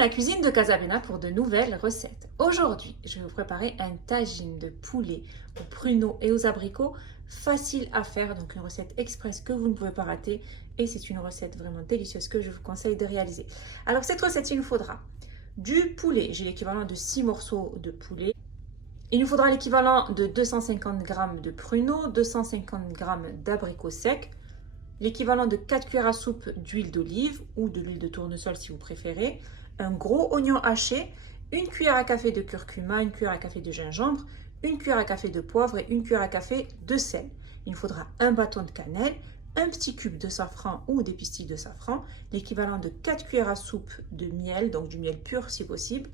à la cuisine de Casablanca pour de nouvelles recettes. Aujourd'hui, je vais vous préparer un tagine de poulet aux pruneaux et aux abricots, facile à faire, donc une recette express que vous ne pouvez pas rater et c'est une recette vraiment délicieuse que je vous conseille de réaliser. Alors cette recette, il nous faudra du poulet, j'ai l'équivalent de 6 morceaux de poulet. Il nous faudra l'équivalent de 250 g de pruneaux, 250 g d'abricots secs, l'équivalent de 4 cuillères à soupe d'huile d'olive ou de l'huile de tournesol si vous préférez, un gros oignon haché, une cuillère à café de curcuma, une cuillère à café de gingembre, une cuillère à café de poivre et une cuillère à café de sel. Il nous faudra un bâton de cannelle, un petit cube de safran ou des pistilles de safran, l'équivalent de 4 cuillères à soupe de miel, donc du miel pur si possible,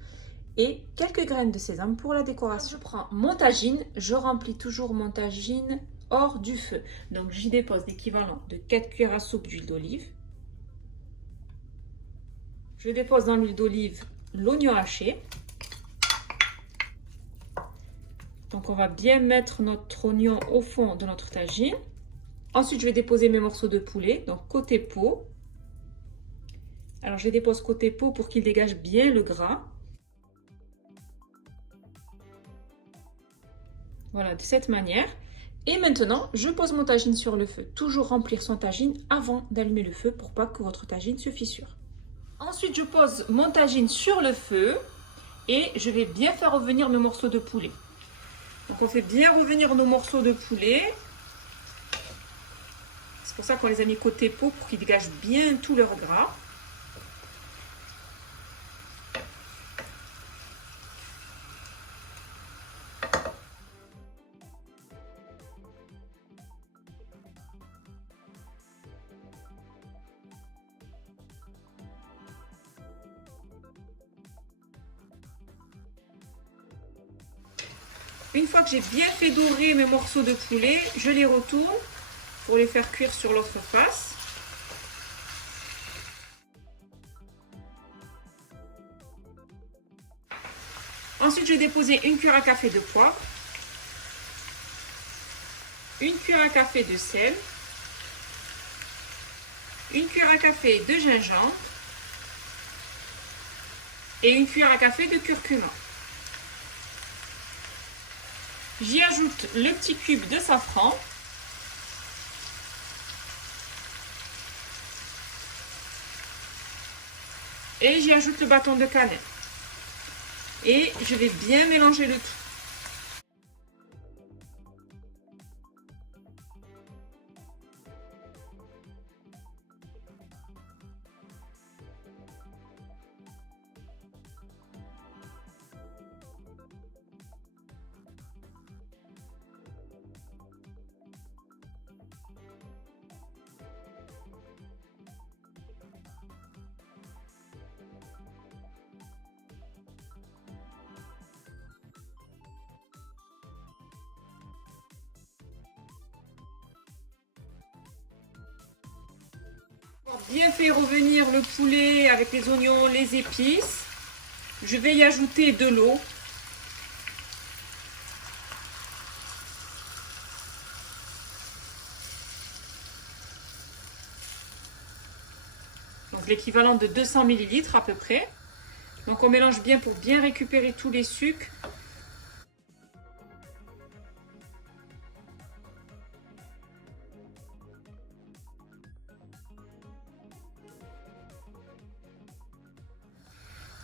et quelques graines de sésame pour la décoration. Je prends mon tagine, je remplis toujours mon tagine hors du feu. Donc j'y dépose l'équivalent de 4 cuillères à soupe d'huile d'olive. Je dépose dans l'huile d'olive l'oignon haché. Donc on va bien mettre notre oignon au fond de notre tagine. Ensuite je vais déposer mes morceaux de poulet, donc côté peau. Alors je les dépose côté peau pour qu'ils dégagent bien le gras. Voilà, de cette manière. Et maintenant, je pose mon tagine sur le feu. Toujours remplir son tagine avant d'allumer le feu pour pas que votre tagine se fissure. Ensuite, je pose mon tagine sur le feu et je vais bien faire revenir mes morceaux de poulet. Donc on fait bien revenir nos morceaux de poulet. C'est pour ça qu'on les a mis côté peau pour qu'ils dégagent bien tout leur gras. Une fois que j'ai bien fait dorer mes morceaux de poulet, je les retourne pour les faire cuire sur l'autre face. Ensuite, je vais déposer une cuillère à café de poivre, une cuillère à café de sel, une cuillère à café de gingembre et une cuillère à café de curcuma. J'y ajoute le petit cube de safran. Et j'y ajoute le bâton de cannelle. Et je vais bien mélanger le tout. Bien fait revenir le poulet avec les oignons, les épices. Je vais y ajouter de l'eau. Donc l'équivalent de 200 ml à peu près. Donc on mélange bien pour bien récupérer tous les sucres.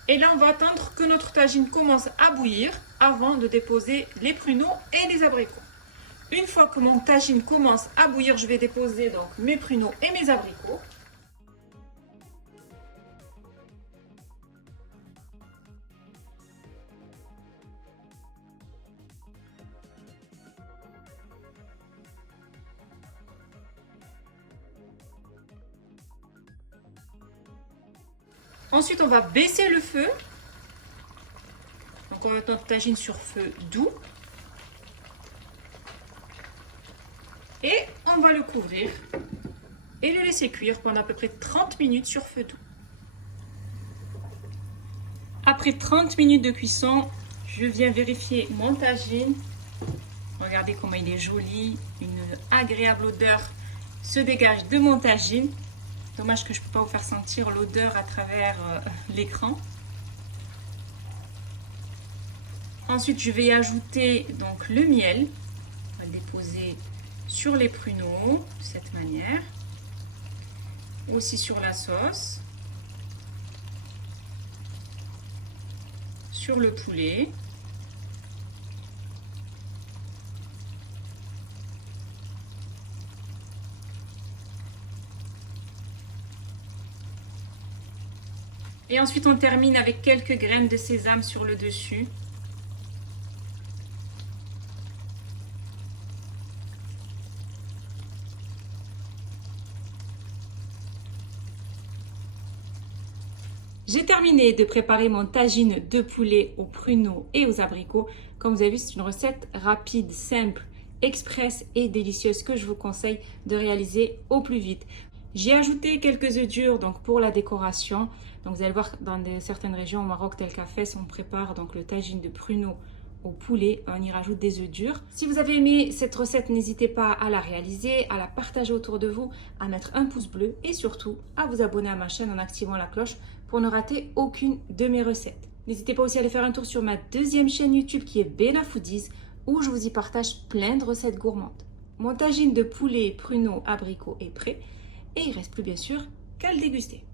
Et là, on va attendre que notre tagine commence à bouillir avant de déposer les pruneaux et les abricots. Une fois que mon tagine commence à bouillir, je vais déposer donc mes pruneaux et mes abricots. Ensuite, on va baisser le feu. Donc, on va mettre notre tagine sur feu doux. Et on va le couvrir et le laisser cuire pendant à peu près 30 minutes sur feu doux. Après 30 minutes de cuisson, je viens vérifier mon tagine. Regardez comment il est joli. Une agréable odeur se dégage de mon tagine. Dommage que je ne peux pas vous faire sentir l'odeur à travers l'écran. Ensuite, je vais ajouter donc le miel. On va le déposer sur les pruneaux de cette manière. Aussi sur la sauce. Sur le poulet. Et ensuite, on termine avec quelques graines de sésame sur le dessus. J'ai terminé de préparer mon tagine de poulet aux pruneaux et aux abricots. Comme vous avez vu, c'est une recette rapide, simple, express et délicieuse que je vous conseille de réaliser au plus vite. J'ai ajouté quelques œufs durs donc pour la décoration. Donc vous allez voir dans certaines régions au Maroc tel qu'à Fès, on prépare donc le tagine de pruneaux au poulet, on y rajoute des œufs durs. Si vous avez aimé cette recette, n'hésitez pas à la réaliser, à la partager autour de vous, à mettre un pouce bleu et surtout à vous abonner à ma chaîne en activant la cloche pour ne rater aucune de mes recettes. N'hésitez pas aussi à aller faire un tour sur ma deuxième chaîne YouTube qui est Bella Foodies où je vous y partage plein de recettes gourmandes. Mon tagine de poulet, pruneaux, abricots est prêt et il ne reste plus bien sûr qu'à le déguster.